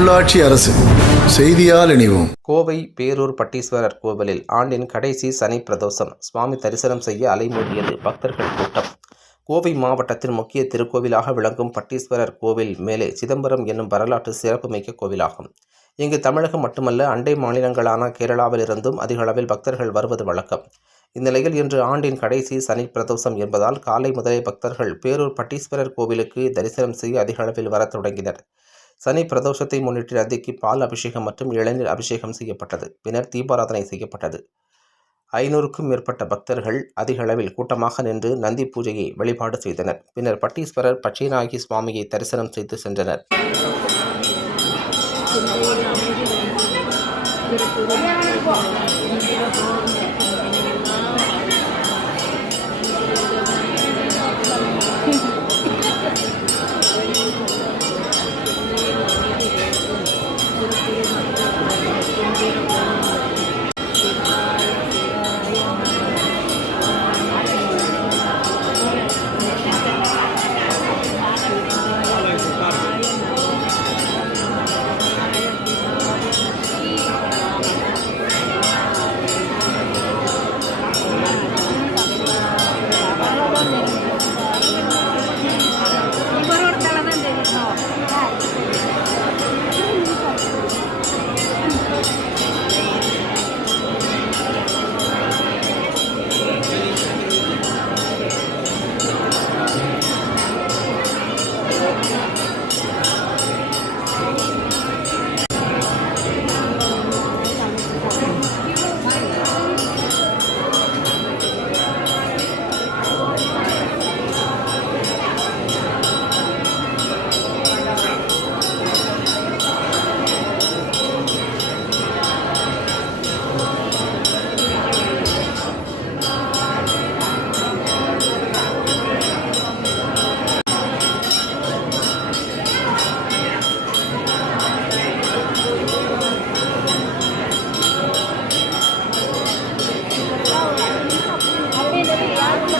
உள்ளாட்சி அரசு செய்தியால் இணைவோம். கோவை பேரூர் பட்டீஸ்வரர் கோவிலில் ஆண்டின் கடைசி சனி பிரதோஷம் சுவாமி தரிசனம் செய்ய அலைமோதியது பக்தர்கள் கூட்டம். கோவை மாவட்டத்தின் முக்கிய திருக்கோவிலாக விளங்கும் பட்டீஸ்வரர் கோவில் மேலே சிதம்பரம் என்னும் வரலாற்று சிறப்புமிக்க கோவிலாகும். இங்கு தமிழகம் மட்டுமல்ல, அண்டை மாநிலங்களான கேரளாவிலிருந்தும் அதிக அளவில் பக்தர்கள் வருவது வழக்கம். இந்நிலையில் இன்று ஆண்டின் கடைசி சனி பிரதோஷம் என்பதால் காலை முதலே பக்தர்கள் பேரூர் பட்டீஸ்வரர் கோவிலுக்கு தரிசனம் செய்ய அதிக அளவில் வரத் தொடங்கினர். சனி பிரதோஷத்தை முன்னிட்டு நந்திக்கு பால் அபிஷேகம் மற்றும் இளநீர் அபிஷேகம் செய்யப்பட்டது. பின்னர் தீபாராதனை செய்யப்பட்டது. 500க்கும் மேற்பட்ட பக்தர்கள் அதிக அளவில் கூட்டமாக நின்று நந்தி பூஜையை வழிபாடு செய்தனர். பின்னர் பட்டீஸ்வரர் பச்சைநாயகி சுவாமியை தரிசனம் செய்து சென்றனர்.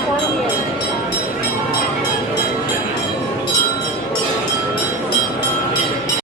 போட முடியாது.